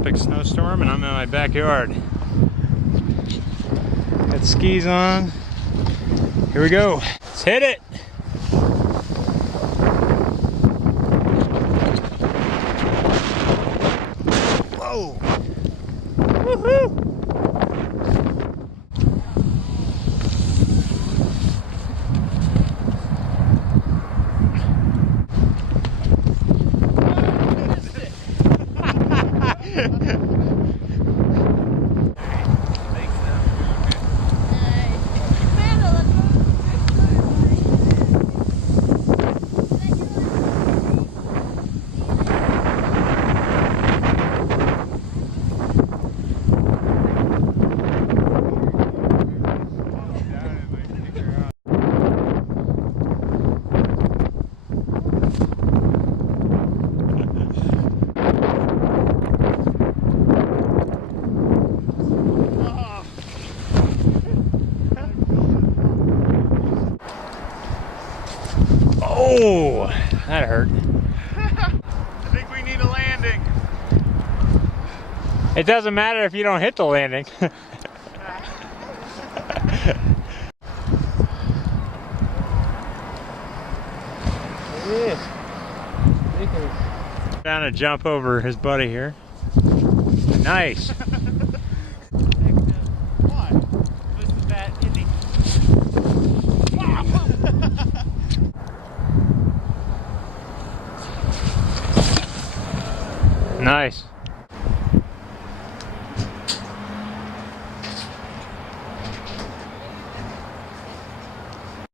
epic snowstorm, and I'm in my backyard. Got skis on. Here we go. Let's hit it. Whoa. Woohoo. Oh, that hurt. I think we need a landing. It doesn't matter if you don't hit the landing. Trying to jump over his buddy here. Nice. Nice.